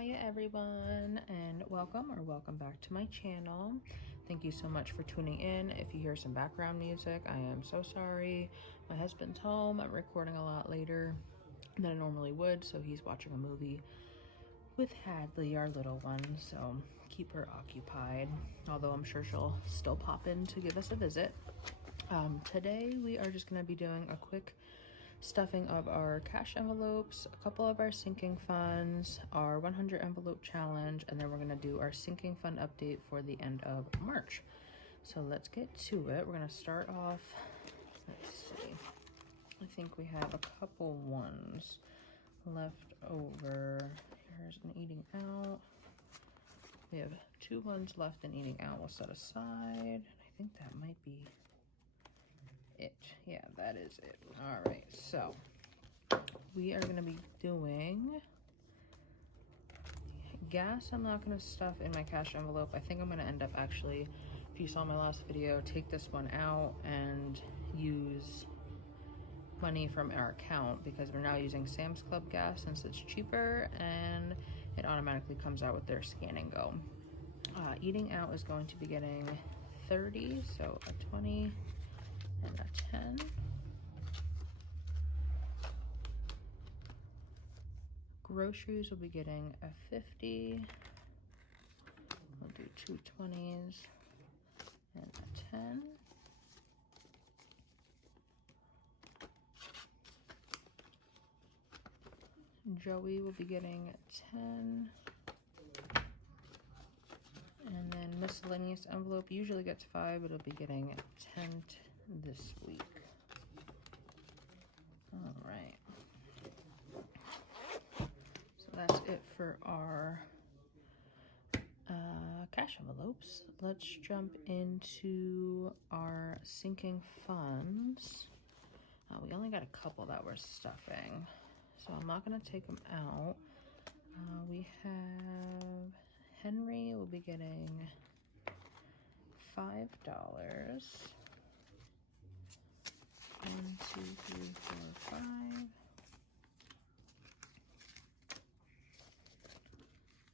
Hiya everyone, and welcome back to my channel. Thank you so much for tuning in. If you hear some background music, I am so sorry. My husband's home. I'm recording a lot later than I normally would, so he's watching a movie with Hadley, our little one, so keep her occupied, although I'm sure she'll still pop in to give us a visit. Today we are just going to be doing a quick stuffing of our cash envelopes, a couple of our sinking funds, our 100 envelope challenge, and then we're going to do our sinking fund update for the end of March. So let's get to it. We're going to start off, let's see, I think we have a couple ones left over. Here's an eating out. We have 2 ones left in eating out. We'll set aside. I think that might be it. Yeah, that is it. All right, so we are going to be doing gas. I'm not going to stuff in my cash envelope. I think I'm going to end up actually, if you saw my last video, take this one out and use money from our account because we're now using Sam's Club gas since it's cheaper and it automatically comes out with their scan and go. Eating out is going to be getting 30, so a 20 and a 10. Groceries will be getting a 50. We'll do 2 20s and a 10. Joey will be getting 10. And then miscellaneous envelope usually gets 5, but it'll be getting 10 this week. All right. So that's it for our cash envelopes. Let's jump into our sinking funds. We only got a couple that we're stuffing, so I'm not going to take them out. We have Henry will be getting $5. 1, 2, 3, 4, 5.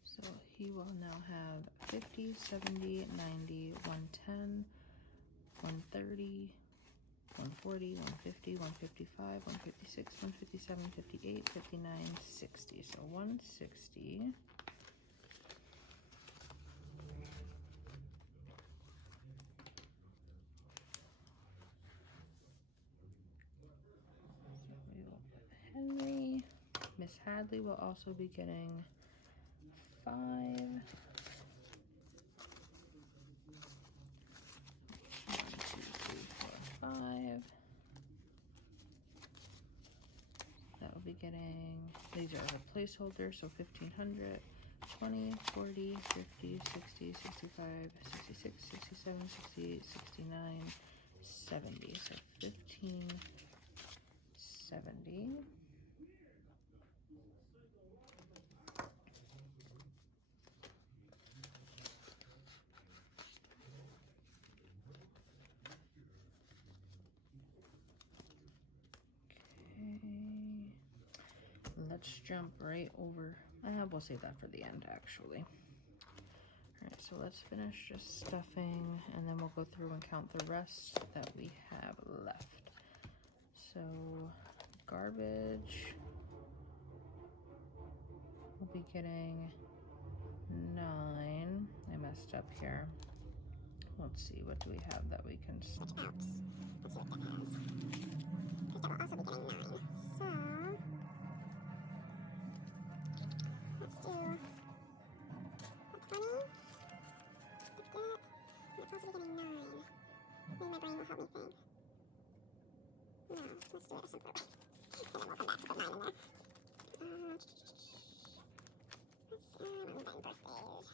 So he will now have 50, 70, 90, 110, 130, 140, 150, 155, 156, 157, 58, 59, 60. So 160. So we will put Henry. Miss Hadley will also be getting 5. 1, 2, 3, 4, 5. That will be getting, these are the placeholders, so 1500, 20, 40, 50, 60, 65, 66, 67, 68, 69, 70. So 1570. Let's jump right over. We'll save that for the end, actually. All right, so let's finish just stuffing, and then we'll go through and count the rest that we have left. So garbage, we'll be getting 9. I messed up here. Let's see, what do we have that we can switch out? Let's see what that has. Because that will also be getting 9. So let's do a 20. Like that. And it's also be getting 9. Maybe my brain will help me think. No, let's do it a simpler way. And then we'll come back to put 9 in there. Let's see, I'm buying birthdays.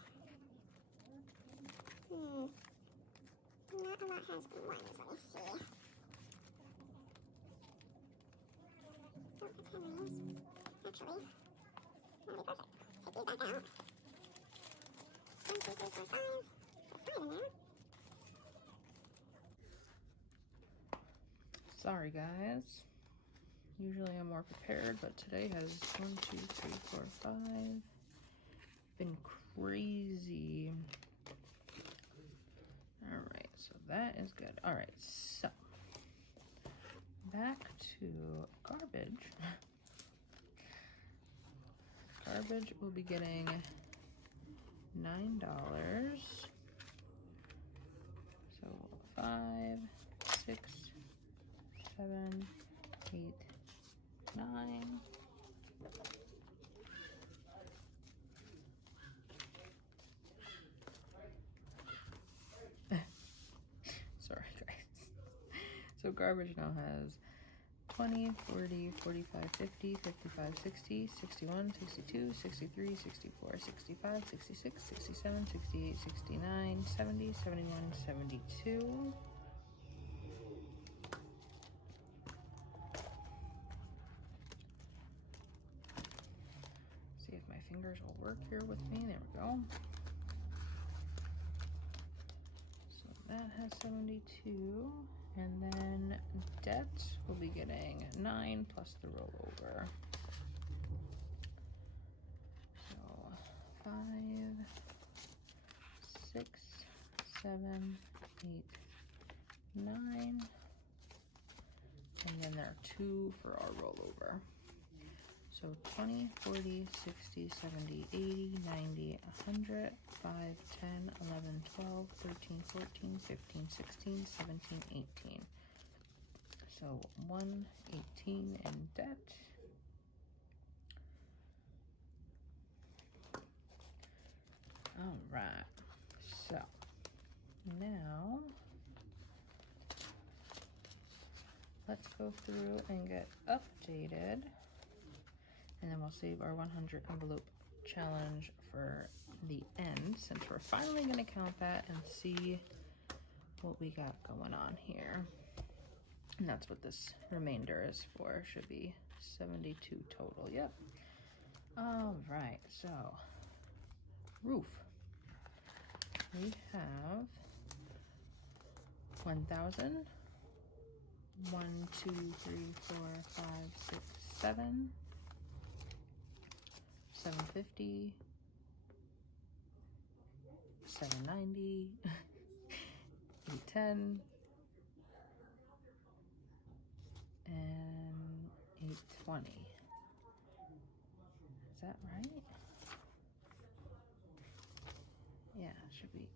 Not a lot has 1s, let me see. Oh, that's Henry's. Actually, that'll be perfect. Take these back out. 1, 2, 3, 4, 5. There's 5 in there. Sorry, guys. Usually I'm more prepared, but today has 1, 2, 3, 4, 5. been crazy. All right, so that is good. All right, so back to garbage. Garbage will be getting $9. So 5, 6, 7, 8, 9. Sorry, guys. So garbage now has 20, 40, 45, 50, 55, 60, 61, 62, 63, 64, 65, 66, 67, 68, 69, 70, 71, 72. See if my fingers will work here with me. There we go. So that has 72. And then debt will be getting 9 plus the rollover. So 5, 6, 7, 8, 9. And then there are 2 for our rollover. So 20, 40, 60, 70, 80, 90, 100, 5, 10, 11, 12, 13, 14, 15, 16, 17, 18. So 118 in debt. All right, so now let's go through and get updated. And then we'll save our 100 envelope challenge for the end, since we're finally going to count that and see what we got going on here. And that's what this remainder is for. Should be 72 total. Yep. All right. So roof. We have 1,000. 1, 2, 3, 4, 5, 6, 7. 750, 790, 810, and 820. Is that right? Yeah, it should be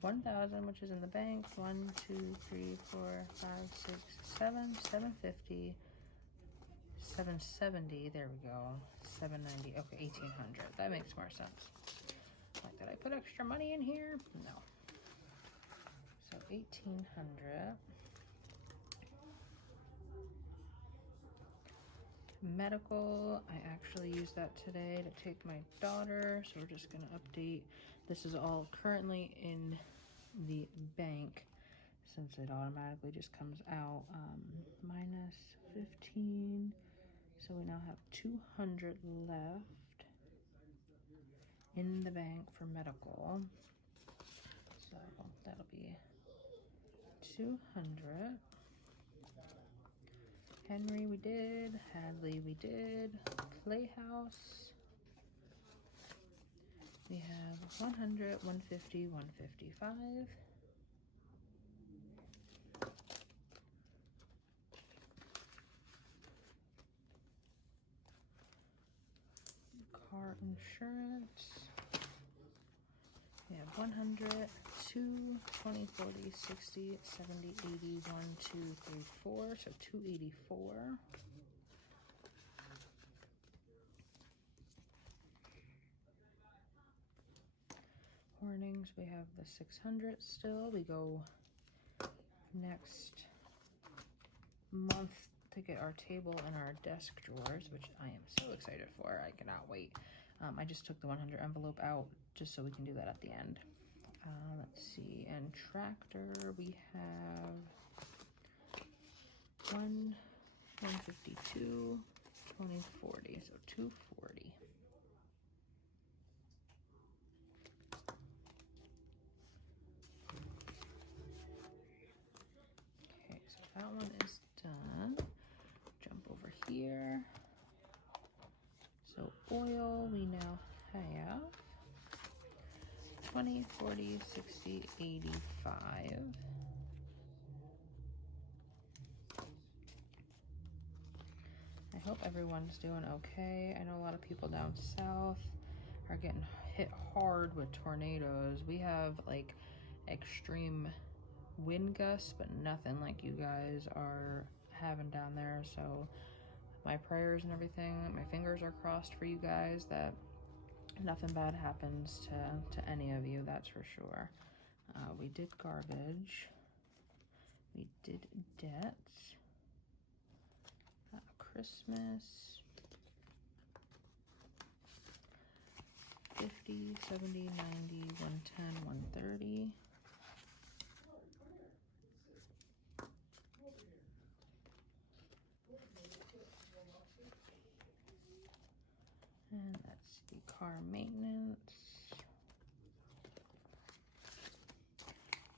1,000, which is in the bank. 1, 2, 3, 4, 5, 6, 7, 750. 770, there we go. 790, okay, 1,800. That makes more sense. Like, did I put extra money in here? No. So 1,800. Medical, I actually used that today to take my daughter, so we're just gonna update. This is all currently in the bank, since it automatically just comes out. Minus 15. So we now have 200 left in the bank for medical. So that'll be 200. Henry we did, Hadley we did, Playhouse. We have 100, 150, 155. Car insurance. We have 100, 2, 20, 40, 60, 70, 80, 1, 2, 3, 4. So 284. Warnings, we have the 600 still. We go next month to get our table and our desk drawers, which I am so excited for. I cannot wait. I just took the 100 envelope out just so we can do that at the end. Let's see, and tractor, we have 152, 20, 40, so 240. Okay, so that one is done. Jump over here. So oil, we now have 20, 40, 60, 85. I hope everyone's doing okay. I know a lot of people down south are getting hit hard with tornadoes. We have like extreme wind gusts, but nothing like you guys are having down there. So my prayers and everything, my fingers are crossed for you guys that nothing bad happens to any of you, that's for sure. We did garbage. We did debts. Christmas. 50, 70, 90, 110, 130. And that's the car maintenance.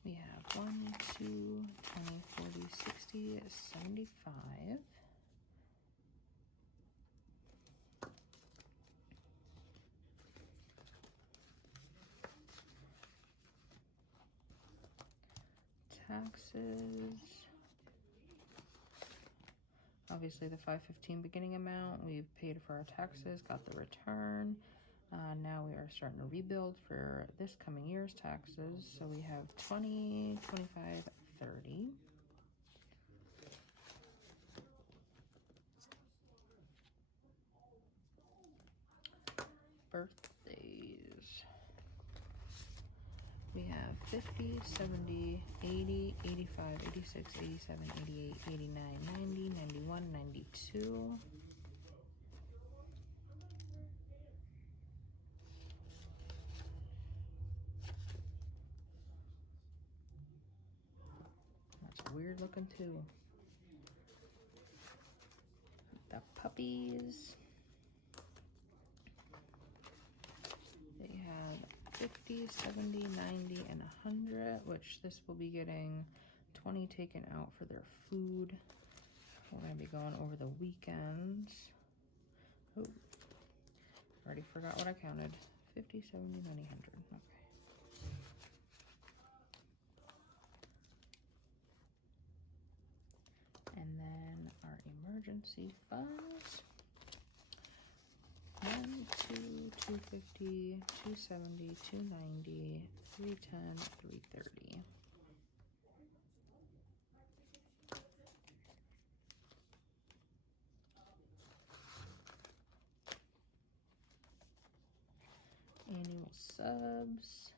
We have 1, 2, 20, 40, 60, 75. Taxes. Obviously the 515 beginning amount, we've paid for our taxes, got the return. Now we are starting to rebuild for this coming year's taxes. So we have 20, 25, 30. Birthdays. We have 50, 70, 80, 85, 86, 87, 88, 89, 90, 91, 92. That's weird looking too. The puppies. They had 50, 70, 90, and 100, which this will be getting 20 taken out for their food. We're going to be going over the weekends. Oh, already forgot what I counted. 50, 70, 90, 100. Okay. And then our emergency funds. 1, 2, 250, 270, 290, 310, 330. Annual subs.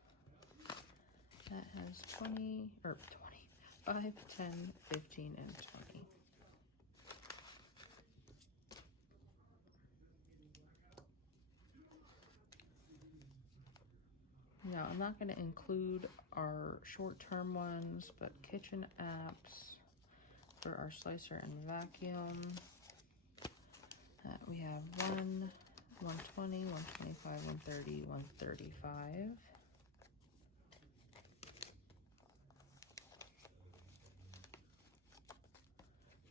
That has 20, or 5, 10, 15, and 20. Now, I'm not going to include our short-term ones, but kitchen apps for our slicer and vacuum. We have 1, 120, 125, 130, 135.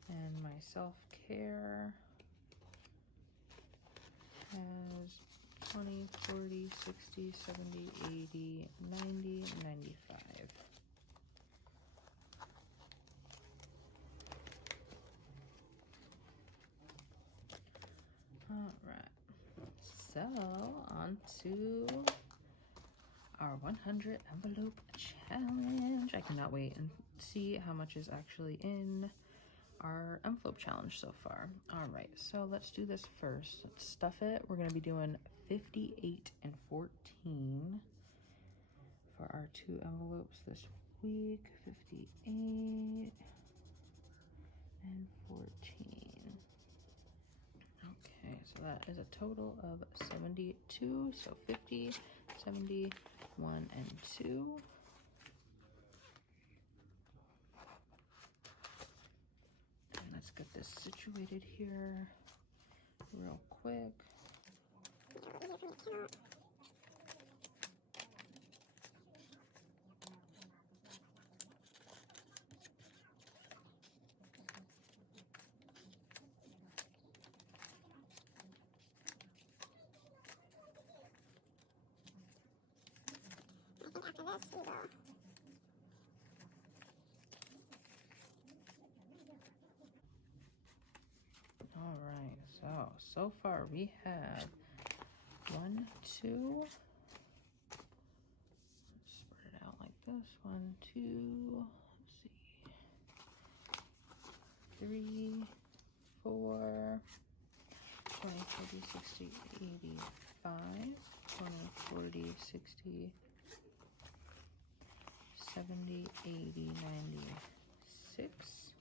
And my self-care has 20, 40, 60, 70, 80, 90, 95. All right, so on to our 100 envelope challenge. I cannot wait and see how much is actually in our envelope challenge so far. All right, so let's do this first. Let's stuff it. We're going to be doing 58 and 14 for our 2 envelopes this week. 58 and 14. Okay, so that is a total of 72. So 50, 70, 1, and 2. And let's get this situated here real quick. All right, so far we have 1, 2, spread it out like this, 1, 2, let's see, 3, 4, 20, 30, 60, 85, 20, 40, 60, 70, 80, 96.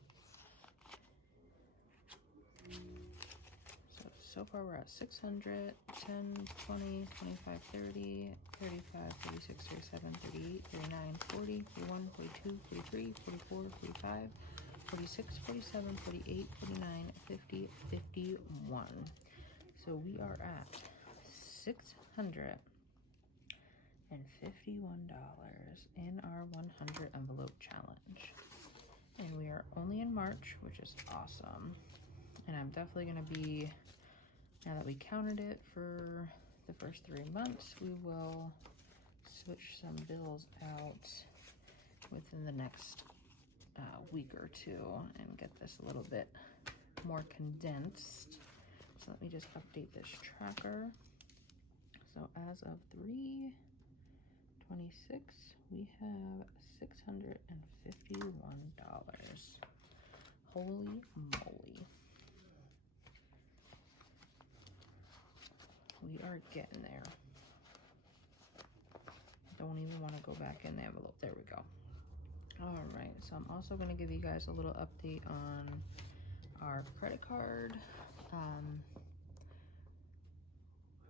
So far we're at 600, 10, 20, 25, 30, 35, 36, 37, 38, 39, 40, 41, 42, 43, 44, 45, 46, 47, 48, 49, 50, 51. So we are at $651 in our 100 envelope challenge. And we are only in March, which is awesome. And I'm definitely gonna be, now that we counted it for the first 3 months, we will switch some bills out within the next week or two and get this a little bit more condensed. So let me just update this tracker. So as of 3/26, we have $651. Holy moly. We are getting there. Don't even want to go back in the envelope. There we go. All right, so I'm also going to give you guys a little update on our credit card.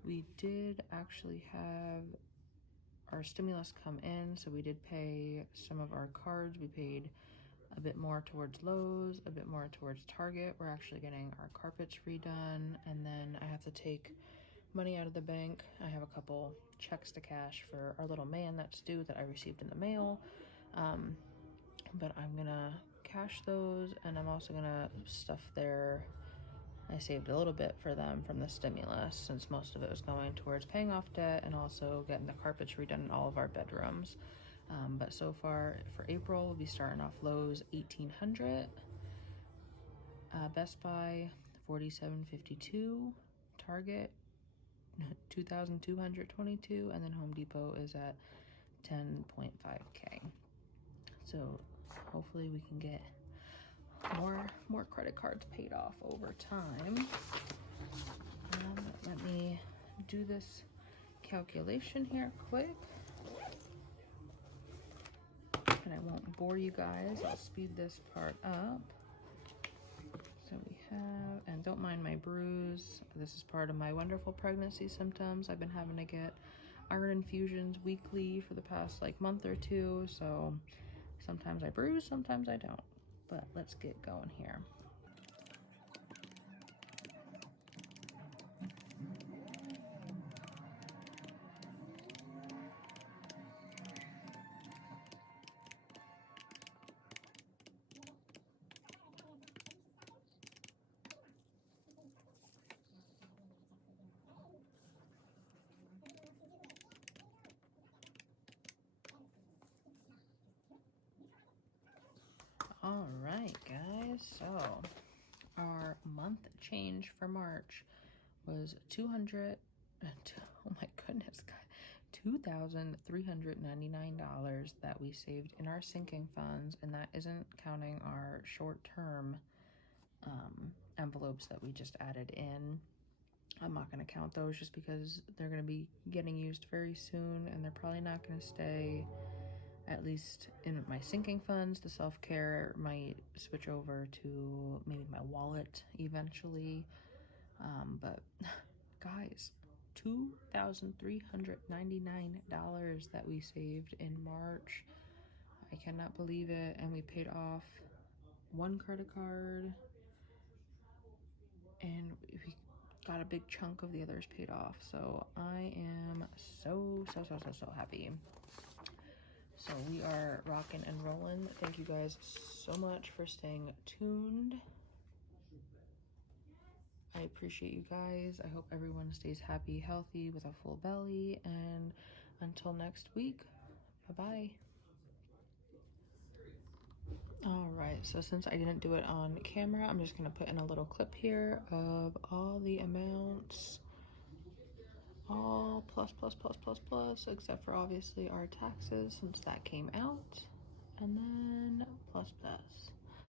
We did actually have our stimulus come in, so we did pay some of our cards. We paid a bit more towards Lowe's, a bit more towards Target. We're actually getting our carpets redone, and then I have to take money out of the bank. I have a couple checks to cash for our little man that's due that I received in the mail. But I'm gonna cash those, and I'm also gonna stuff I saved a little bit for them from the stimulus, since most of it was going towards paying off debt and also getting the carpets redone in all of our bedrooms. But so far for April, we'll be starting off Lowe's $1,800, Best Buy $47.52, Target $2,222, and then Home Depot is at 10.5K. So hopefully we can get more credit cards paid off over time. Let me do this calculation here quick, and I won't bore you guys. I'll speed this part up. So we have, and don't mind my bruise, this is part of my wonderful pregnancy symptoms. I've been having to get iron infusions weekly for the past month or two, so sometimes I bruise, sometimes I don't. But let's get going here. All right, guys, so our month change for March was $200, oh my goodness, God, $2,399 that we saved in our sinking funds, and that isn't counting our short-term envelopes that we just added in. I'm not going to count those just because they're going to be getting used very soon, and they're probably not going to stay, at least in my sinking funds. The self-care might switch over to maybe my wallet eventually. But guys, $2,399 that we saved in March. I cannot believe it. And we paid off one credit card, and we got a big chunk of the others paid off. So I am so happy. So we are rocking and rolling. Thank you guys so much for staying tuned. I appreciate you guys. I hope everyone stays happy, healthy, with a full belly. And until next week, Bye-bye. All right, so since I didn't do it on camera, I'm just gonna put in a little clip here of all the amounts, all plus, except for obviously our taxes since that came out, and then plus.